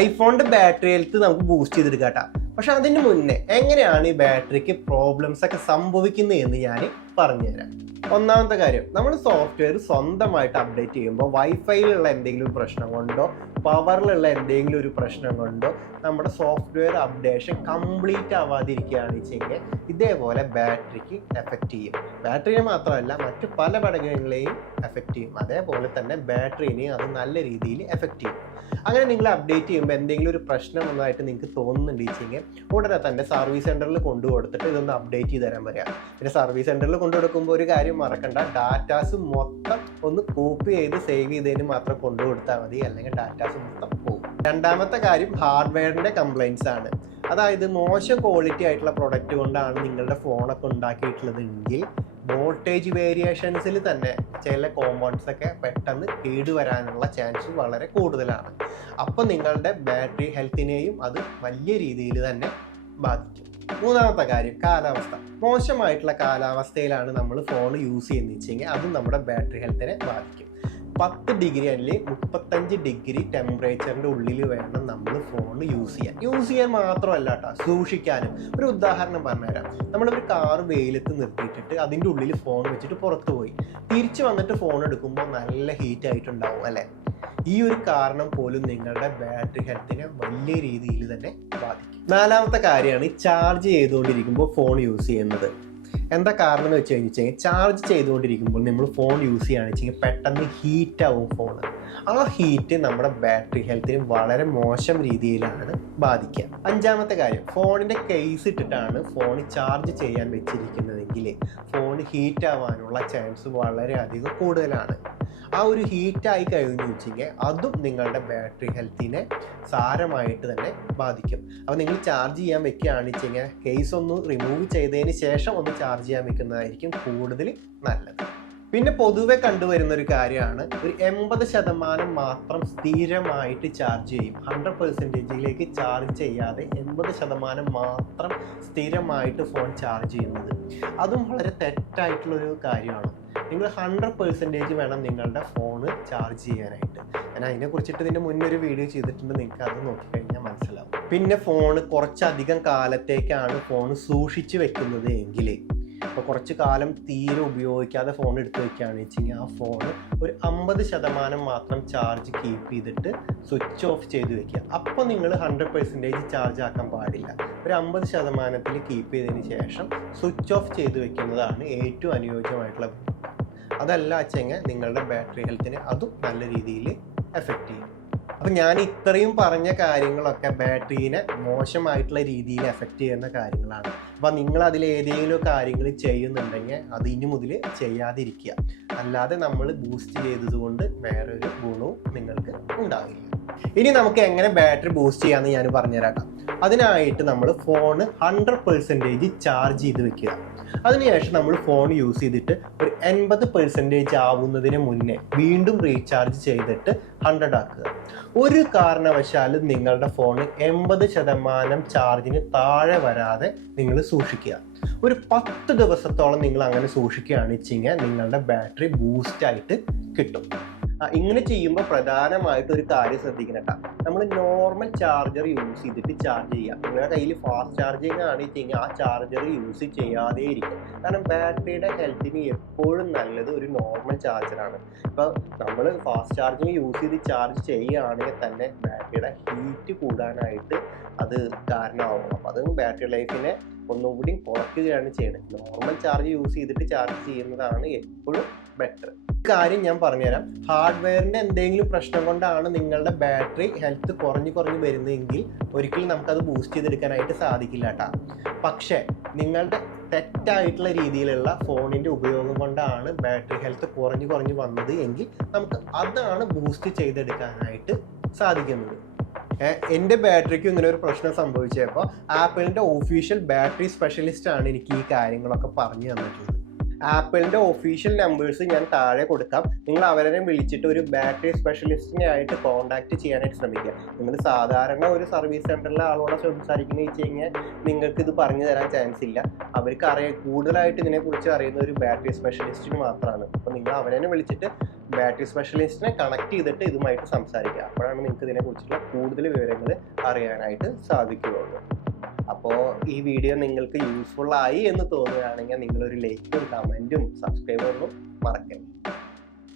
ഐഫോണിന്റെ battery health നമുക്ക് boost ചെയ്തെടുക്കാട്ടാ. പക്ഷെ അതിന് മുന്നേ എങ്ങനെയാണ് ഈ ബാറ്ററിക്ക് പ്രോബ്ലംസ് ഒക്കെ സംഭവിക്കുന്നത് എന്ന് ഞാൻ പറഞ്ഞുതരാം. ഒന്നാമത്തെ കാര്യം, നമ്മൾ സോഫ്റ്റ്വെയർ സ്വന്തമായിട്ട് അപ്ഡേറ്റ് ചെയ്യുമ്പോൾ വൈഫൈയിലുള്ള എന്തെങ്കിലും ഒരു പ്രശ്നം കൊണ്ടോ പവറിലുള്ള എന്തെങ്കിലും ഒരു പ്രശ്നം കൊണ്ടോ നമ്മുടെ സോഫ്റ്റ്വെയർ അപ്ഡേഷൻ കംപ്ലീറ്റ് ആവാതിരിക്കുകയാണ് വെച്ചെങ്കിൽ ഇതേപോലെ ബാറ്ററിക്ക് എഫക്റ്റ് ചെയ്യും. ബാറ്ററിയെ മാത്രമല്ല മറ്റു പല ഘടകങ്ങളെയും എഫക്റ്റ് ചെയ്യും. അതേപോലെ തന്നെ ബാറ്ററിനെയും അത് നല്ല രീതിയിൽ എഫക്റ്റ് ചെയ്യും. അങ്ങനെ നിങ്ങൾ അപ്ഡേറ്റ് ചെയ്യുമ്പോൾ എന്തെങ്കിലും ഒരു പ്രശ്നം ഒന്നായിട്ട് നിങ്ങൾക്ക് തോന്നുന്നുണ്ട് വെച്ചെങ്കിൽ ഉടനെ തന്നെ സർവീസ് സെൻറ്ററിൽ കൊണ്ടുകൊടുത്തിട്ട് ഇതൊന്ന് അപ്ഡേറ്റ് ചെയ്ത് തരാൻ പറയാം. പിന്നെ സർവീസ് സെൻറ്ററിൽ കൊണ്ടുകൊടുക്കുമ്പോൾ ഒരു കാര്യം മറക്കണ്ട, ഡാറ്റാസ് മൊത്തം ഒന്ന് കോപ്പി ചെയ്ത് സേവ് ചെയ്തതിന് മാത്രം കൊണ്ടുകൊടുത്താൽ മതി, അല്ലെങ്കിൽ ഡാറ്റാസ് മൊത്തം പോകും. രണ്ടാമത്തെ കാര്യം ഹാർഡ്വെയറിൻ്റെ കംപ്ലൈൻറ്റ്സ് ആണ്. അതായത് മോശം ക്വാളിറ്റി ആയിട്ടുള്ള പ്രൊഡക്റ്റ് കൊണ്ടാണ് നിങ്ങളുടെ ഫോണൊക്കെ ഉണ്ടാക്കിയിട്ടുള്ളതെങ്കിൽ വോൾട്ടേജ് വേരിയേഷൻസിൽ തന്നെ ചില കോമ്പൗണ്ട്സ് ഒക്കെ പെട്ടെന്ന് കേടുവരാനുള്ള ചാൻസ് വളരെ കൂടുതലാണ്. അപ്പോൾ നിങ്ങളുടെ ബാറ്ററി ഹെൽത്തിനെയും അത് വലിയ രീതിയിൽ തന്നെ ബാധിക്കും. മൂന്നാമത്തെ കാര്യം, കാലാവസ്ഥ. മോശമായിട്ടുള്ള കാലാവസ്ഥയിലാണ് നമ്മൾ ഫോൺ യൂസ് ചെയ്യുന്നത് വെച്ചെങ്കിൽ അതും നമ്മുടെ ബാറ്ററി ഹെൽത്തിനെ ബാധിക്കും. 10 ഡിഗ്രി അല്ലെങ്കിൽ 35 ഡിഗ്രി ടെമ്പറേച്ചറിൻ്റെ ഉള്ളിൽ വേണം നമ്മൾ ഫോൺ യൂസ് ചെയ്യാൻ മാത്രമല്ല കേട്ടോ, സൂക്ഷിക്കാനും. ഒരു ഉദാഹരണം പറഞ്ഞുതരാം. നമ്മളൊരു കാർ വെയിലത്ത് നിർത്തിയിട്ടിട്ട് അതിൻ്റെ ഉള്ളിൽ ഫോൺ വെച്ചിട്ട് പുറത്തു പോയി, തിരിച്ചു വന്നിട്ട് ഫോൺ എടുക്കുമ്പോൾ നല്ല ഹീറ്റ് ആയിട്ടുണ്ടാവും അല്ലേ? ഈ ഒരു കാരണം പോലും നിങ്ങളുടെ ബാറ്ററി ഹെൽത്തിനെ വലിയ രീതിയിൽ തന്നെ ബാധിക്കും. നാലാമത്തെ കാര്യമാണ് ചാർജ് ചെയ്തുകൊണ്ടിരിക്കുമ്പോൾ ഫോൺ യൂസ് ചെയ്യുന്നത്. എന്താ കാരണം എന്ന് വെച്ച് കഴിഞ്ഞാൽ ചാർജ് ചെയ്തുകൊണ്ടിരിക്കുമ്പോൾ നമ്മൾ ഫോൺ യൂസ് ചെയ്യുകയാണെന്ന് വെച്ചാൽ പെട്ടെന്ന് ഹീറ്റാവും ഫോൺ. ആ ഹീറ്റ് നമ്മുടെ ബാറ്ററി ഹെൽത്തിന് വളരെ മോശം രീതിയിലാണ് ബാധിക്കുക. അഞ്ചാമത്തെ കാര്യം, ഫോണിൻ്റെ കേസ് ഇട്ടിട്ടാണ് ഫോൺ ചാർജ് ചെയ്യാൻ വെച്ചിരിക്കുന്നതെങ്കിൽ ഫോൺ ഹീറ്റ് ആവാനുള്ള ചാൻസ് വളരെയധികം കൂടുതലാണ്. ആ ഒരു ഹീറ്റായി കഴിഞ്ഞു വെച്ചെങ്കിൽ അതും നിങ്ങളുടെ ബാറ്ററി ഹെൽത്തിനെ സാരമായിട്ട് തന്നെ ബാധിക്കും. അപ്പോൾ നിങ്ങൾ ചാർജ് ചെയ്യാൻ വെക്കുകയാണെന്ന് വെച്ചെങ്കിൽ കേസ് ഒന്ന് റിമൂവ് ചെയ്തതിന് ശേഷം ഒന്ന് ചാർജ് ചെയ്യാൻ വെക്കുന്നതായിരിക്കും കൂടുതൽ നല്ലത്. പിന്നെ പൊതുവെ കണ്ടുവരുന്ന ഒരു കാര്യമാണ്, ഒരു 80% മാത്രം സ്ഥിരമായിട്ട് ചാർജ് ചെയ്യും. 100%ലേക്ക് ചാർജ് ചെയ്യാതെ 80% മാത്രം സ്ഥിരമായിട്ട് ഫോൺ ചാർജ് ചെയ്യുന്നത്. അതും വളരെ തെറ്റായിട്ടുള്ളൊരു കാര്യമാണ്. നിങ്ങൾ 100% വേണം നിങ്ങളുടെ ഫോണ് ചാർജ് ചെയ്യാനായിട്ട്. ഞാൻ അതിനെക്കുറിച്ചിട്ട് ഇതിൻ്റെ മുന്നേ ഒരു വീഡിയോ ചെയ്തിട്ടുണ്ട്, നിങ്ങൾക്ക് അത് നോക്കിക്കഴിഞ്ഞാൽ മനസ്സിലാവും. പിന്നെ ഫോണ് കുറച്ചധികം കാലത്തേക്കാണ് ഫോൺ സൂക്ഷിച്ച് വെക്കുന്നത് എങ്കിൽ, ഇപ്പോൾ കുറച്ച് കാലം തീരെ ഉപയോഗിക്കാതെ ഫോൺ എടുത്ത് വെക്കുകയാണെന്ന് വെച്ചെങ്കിൽ ആ ഫോൺ ഒരു 50% മാത്രം ചാർജ് കീപ്പ് ചെയ്തിട്ട് സ്വിച്ച് ഓഫ് ചെയ്ത് വെക്കുക. അപ്പോൾ നിങ്ങൾ 100% ചാർജ് ആക്കാൻ പാടില്ല. ഒരു 50% കീപ്പ് ചെയ്തതിന് ശേഷം സ്വിച്ച് ഓഫ് ചെയ്ത് വെക്കുന്നതാണ് ഏറ്റവും അനുയോജ്യമായിട്ടുള്ള. അതല്ല വെച്ചെങ്കിൽ നിങ്ങളുടെ ബാറ്ററി ഹെൽത്തിനെ അതും നല്ല രീതിയിൽ എഫക്റ്റ് ചെയ്യും. അപ്പം ഞാൻ ഇത്രയും പറഞ്ഞ കാര്യങ്ങളൊക്കെ ബാറ്ററീനെ മോശമായിട്ടുള്ള രീതിയിൽ എഫക്റ്റ് ചെയ്യുന്ന കാര്യങ്ങളാണ്. അപ്പം നിങ്ങൾ അതിൽ ഏതെങ്കിലും കാര്യങ്ങൾ ചെയ്യുന്നുണ്ടെങ്കിൽ അത് ഇനി മുതൽ ചെയ്യാതിരിക്കുക. അല്ലാതെ നമ്മൾ ബൂസ്റ്റ് ചെയ്തതുകൊണ്ട് വേറൊരു ഗുണവും നിങ്ങൾക്ക് ഉണ്ടാവില്ല. ഇനി നമുക്ക് എങ്ങനെ ബാറ്ററി ബൂസ്റ്റ് ചെയ്യാമെന്ന് ഞാൻ പറഞ്ഞുതരാം. അതിനായിട്ട് നമ്മൾ ഫോണ് 100% ചാർജ് ചെയ്ത് വെക്കുക. അതിനുശേഷം നമ്മൾ ഫോൺ യൂസ് ചെയ്തിട്ട് ഒരു 80% ആവുന്നതിന് മുന്നേ വീണ്ടും റീചാർജ് ചെയ്തിട്ട് 100 ആക്കുക. ഒരു കാരണവശാലും നിങ്ങളുടെ ഫോൺ 80% ചാർജിന് താഴെ വരാതെ നിങ്ങൾ സൂക്ഷിക്കുക. ഒരു 10 ദിവസത്തോളം നിങ്ങൾ അങ്ങനെ സൂക്ഷിക്കുകയാണെന്ന് വെച്ച് കഴിഞ്ഞാൽ നിങ്ങളുടെ ബാറ്ററി ബൂസ്റ്റായിട്ട് കിട്ടും. ഇങ്ങനെ ചെയ്യുമ്പോൾ പ്രധാനമായിട്ട് ഒരു കാര്യം ശ്രദ്ധിക്കണം കേട്ടോ. നമ്മൾ നോർമൽ ചാർജർ യൂസ് ചെയ്തിട്ട് ചാർജ് ചെയ്യുക. നിങ്ങളുടെ കയ്യിൽ ഫാസ്റ്റ് ചാർജിങ് ആണെന്ന് വെച്ച് കഴിഞ്ഞാൽ ആ ചാർജർ യൂസ് ചെയ്യാതെ ഇരിക്കും. കാരണം ബാറ്ററിയുടെ ഹെൽത്തിന് എപ്പോഴും നല്ലത് ഒരു നോർമൽ ചാർജറാണ്. ഇപ്പോൾ നമ്മൾ ഫാസ്റ്റ് ചാർജിങ് യൂസ് ചെയ്ത് ചാർജ് ചെയ്യുകയാണെങ്കിൽ തന്നെ ബാറ്ററിയുടെ ഹീറ്റ് കൂടാനായിട്ട് അത് കാരണമാവും. അപ്പോൾ അത് ബാറ്ററി ലൈഫിനെ ഒന്നുകൂടി കുറയ്ക്കുകയാണ് ചെയ്യുന്നത്. നോർമൽ ചാർജ് യൂസ് ചെയ്തിട്ട് ചാർജ് ചെയ്യുന്നതാണ് എപ്പോഴും ബെറ്റർ. കാര്യം ഞാൻ പറഞ്ഞുതരാം. ഹാർഡ്വെയറിൻ്റെ എന്തെങ്കിലും പ്രശ്നം കൊണ്ടാണ് നിങ്ങളുടെ ബാറ്ററി ഹെൽത്ത് കുറഞ്ഞു വരുന്നതെങ്കിൽ ഒരിക്കലും നമുക്കത് ബൂസ്റ്റ് ചെയ്തെടുക്കാനായിട്ട് സാധിക്കില്ല കേട്ടോ. പക്ഷേ നിങ്ങളുടെ തെറ്റായിട്ടുള്ള രീതിയിലുള്ള ഫോണിൻ്റെ ഉപയോഗം കൊണ്ടാണ് ബാറ്ററി ഹെൽത്ത് കുറഞ്ഞു വന്നത് എങ്കിൽ നമുക്ക് അതാണ് ബൂസ്റ്റ് ചെയ്തെടുക്കാനായിട്ട് സാധിക്കുന്നത്. എൻ്റെ ബാറ്ററിക്ക് ഇങ്ങനെ ഒരു പ്രശ്നം സംഭവിച്ചപ്പോൾ ആപ്പിളിൻ്റെ ഒഫീഷ്യൽ ബാറ്ററി സ്പെഷ്യലിസ്റ്റ് ആണ് എനിക്ക് ഈ കാര്യങ്ങളൊക്കെ പറഞ്ഞു തന്നിട്ടുള്ളത്. ആപ്പിളിൻ്റെ ഒഫീഷ്യൽ നമ്പേഴ്സ് ഞാൻ താഴെ കൊടുക്കാം. നിങ്ങൾ അവരെ വിളിച്ചിട്ട് ഒരു ബാറ്ററി സ്പെഷ്യലിസ്റ്റിനെ ആയിട്ട് കോൺടാക്ട് ചെയ്യാനായിട്ട് ശ്രമിക്കുക. നിങ്ങൾ സാധാരണ ഒരു സർവീസ് സെൻറ്ററിലെ ആളോടെ സംസാരിക്കുന്നത് വെച്ച് കഴിഞ്ഞാൽ നിങ്ങൾക്ക് ഇത് പറഞ്ഞു തരാൻ ചാൻസ് ഇല്ല. അവർക്ക് കൂടുതലായിട്ട് ഇതിനെക്കുറിച്ച് അറിയുന്ന ഒരു ബാറ്ററി സ്പെഷ്യലിസ്റ്റിന് മാത്രമാണ്. അപ്പോൾ നിങ്ങൾ അവരെ വിളിച്ചിട്ട് ബാറ്ററി സ്പെഷ്യലിസ്റ്റിനെ കണക്ട് ചെയ്തിട്ട് ഇതുമായിട്ട് സംസാരിക്കുക. അപ്പോഴാണ് നിങ്ങൾക്ക് ഇതിനെക്കുറിച്ചുള്ള കൂടുതൽ വിവരങ്ങൾ അറിയാനായിട്ട് സാധിക്കുകയുള്ളൂ. അപ്പോൾ ഈ വീഡിയോ നിങ്ങൾക്ക് യൂസ്ഫുൾ ആയി എന്ന് തോന്നുകയാണെങ്കിൽ നിങ്ങളൊരു ലൈക്കും കമൻറ്റും സബ്സ്ക്രൈബ് ഒന്നും മറക്കരുത്.